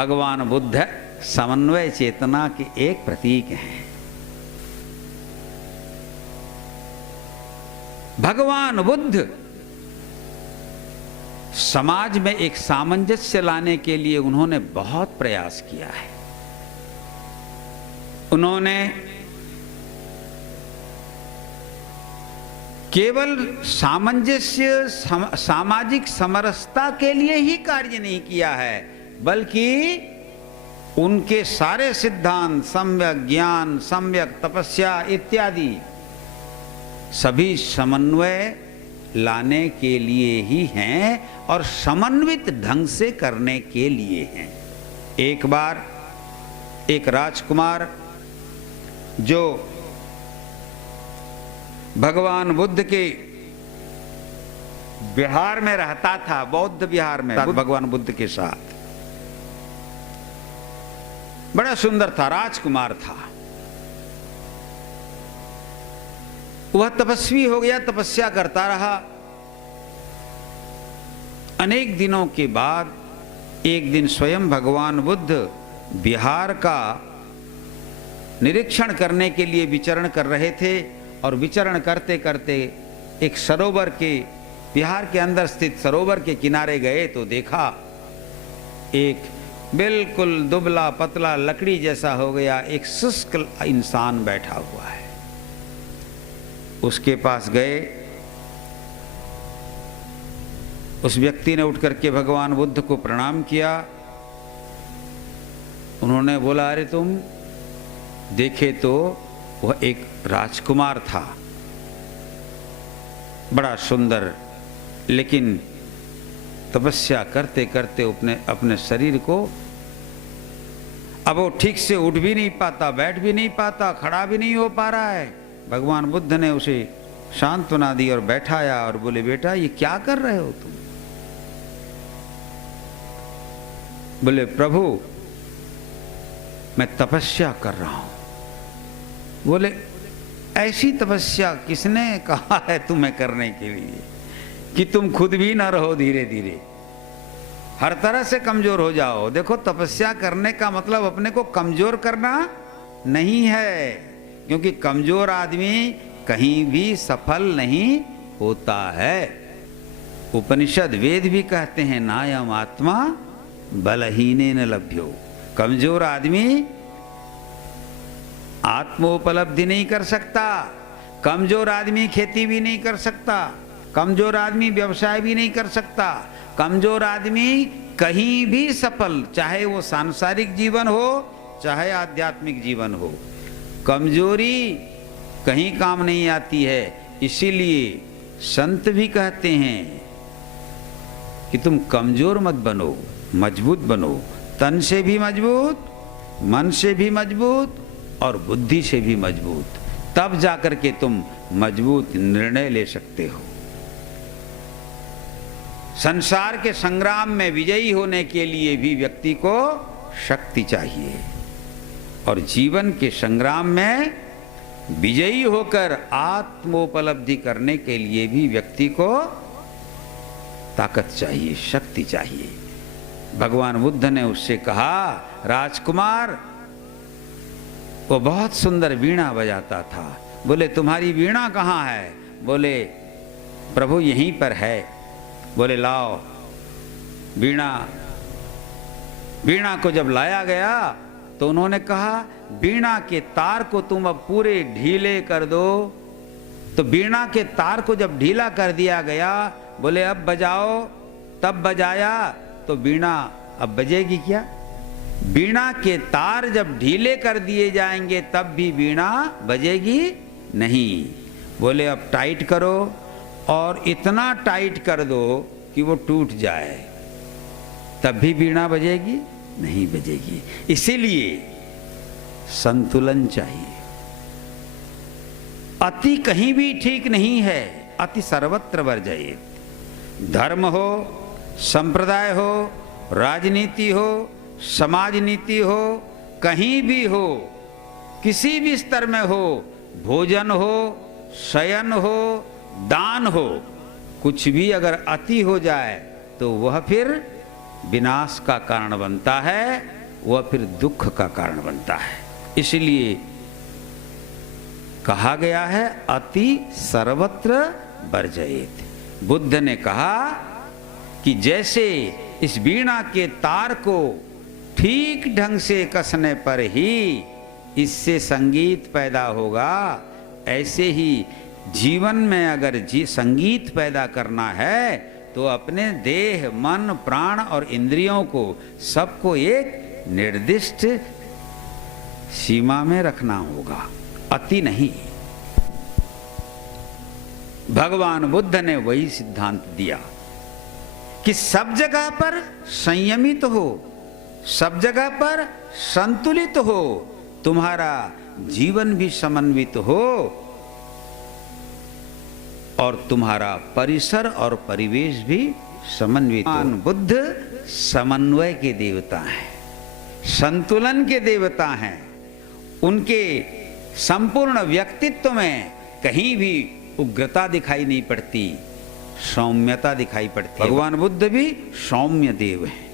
भगवान बुद्ध समन्वय चेतना के एक प्रतीक हैं। भगवान बुद्ध समाज में एक सामंजस्य लाने के लिए उन्होंने बहुत प्रयास किया है। उन्होंने केवल सामंजस्य सामाजिक समरसता के लिए ही कार्य नहीं किया है, बल्कि उनके सारे सिद्धांत सम्यक ज्ञान, सम्यक तपस्या इत्यादि सभी समन्वय लाने के लिए ही हैं और समन्वित ढंग से करने के लिए हैं। एक बार एक राजकुमार जो भगवान बुद्ध के विहार में रहता था, बौद्ध विहार में भगवान बुद्ध के साथ, बड़ा सुंदर था, राजकुमार था। वह तपस्वी हो गया, तपस्या करता रहा। अनेक दिनों के बाद एक दिन स्वयं भगवान बुद्ध विहार का निरीक्षण करने के लिए विचरण कर रहे थे और विचरण करते करते एक सरोवर के, विहार के अंदर स्थित सरोवर के किनारे गए तो देखा एक बिल्कुल दुबला पतला लकड़ी जैसा हो गया एक शुष्क इंसान बैठा हुआ है। उसके पास गए, उस व्यक्ति ने उठ करके भगवान बुद्ध को प्रणाम किया। उन्होंने बोला, अरे तुम देखे तो वह एक राजकुमार था, बड़ा सुंदर, लेकिन तपस्या करते करते अपने शरीर को अब वो ठीक से उठ भी नहीं पाता, बैठ भी नहीं पाता, खड़ा भी नहीं हो पा रहा है। भगवान बुद्ध ने उसे सांत्वना दी और बैठाया और बोले, बेटा ये क्या कर रहे हो तुम? बोले, प्रभु मैं तपस्या कर रहा हूं। बोले, ऐसी तपस्या किसने कहा है तुम्हें करने के लिए कि तुम खुद भी ना रहो, धीरे धीरे हर तरह से कमजोर हो जाओ। देखो, तपस्या करने का मतलब अपने को कमजोर करना नहीं है, क्योंकि कमजोर आदमी कहीं भी सफल नहीं होता है। उपनिषद वेद भी कहते हैं, नायम आत्मा बलहीने न लभ्यो। कमजोर आदमी आत्मोपलब्धि नहीं कर सकता, कमजोर आदमी खेती भी नहीं कर सकता, कमजोर आदमी व्यवसाय भी नहीं कर सकता, कमजोर आदमी कहीं भी सफल, चाहे वो सांसारिक जीवन हो चाहे आध्यात्मिक जीवन हो, कमजोरी कहीं काम नहीं आती है। इसीलिए संत भी कहते हैं कि तुम कमजोर मत बनो, मजबूत बनो, तन से भी मजबूत, मन से भी मजबूत और बुद्धि से भी मजबूत, तब जाकर के तुम मजबूत निर्णय ले सकते हो। संसार के संग्राम में विजयी होने के लिए भी व्यक्ति को शक्ति चाहिए और जीवन के संग्राम में विजयी होकर आत्मोपलब्धि करने के लिए भी व्यक्ति को ताकत चाहिए, शक्ति चाहिए। भगवान बुद्ध ने उससे कहा, राजकुमार, वो बहुत सुंदर वीणा बजाता था। बोले, तुम्हारी वीणा कहाँ है? बोले, प्रभु यहीं पर है। बोले, लाओ वीणा। वीणा को जब लाया गया तो उन्होंने कहा, वीणा के तार को तुम अब पूरे ढीले कर दो। तो वीणा के तार को जब ढीला कर दिया गया, बोले अब बजाओ। तब बजाया तो वीणा अब बजेगी क्या? वीणा के तार जब ढीले कर दिए जाएंगे तब भी वीणा बजेगी नहीं। बोले अब टाइट करो और इतना टाइट कर दो कि वो टूट जाए, तब भी वीणा बजेगी नहीं बजेगी। इसीलिए संतुलन चाहिए। अति कहीं भी ठीक नहीं है, अति सर्वत्र वर्जयेत्। धर्म हो, संप्रदाय हो, राजनीति हो, समाज नीति हो, कहीं भी हो, किसी भी स्तर में हो, भोजन हो, शयन हो, दान हो, कुछ भी अगर अति हो जाए तो वह फिर विनाश का कारण बनता है, वह फिर दुख का कारण बनता है। इसलिए कहा गया है अति सर्वत्र वर्जयेत। बुद्ध ने कहा कि जैसे इस वीणा के तार को ठीक ढंग से कसने पर ही इससे संगीत पैदा होगा, ऐसे ही जीवन में अगर संगीत पैदा करना है तो अपने देह, मन, प्राण और इंद्रियों को सबको एक निर्दिष्ट सीमा में रखना होगा, अति नहीं। भगवान बुद्ध ने वही सिद्धांत दिया कि सब जगह पर संयमित हो, सब जगह पर संतुलित हो, तुम्हारा जीवन भी समन्वित हो और तुम्हारा परिसर और परिवेश भी समन्वित हो। बुद्ध समन्वय के देवता हैं, संतुलन के देवता हैं। उनके संपूर्ण व्यक्तित्व में कहीं भी उग्रता दिखाई नहीं पड़ती, सौम्यता दिखाई पड़ती है। भगवान बुद्ध भी सौम्य देव हैं।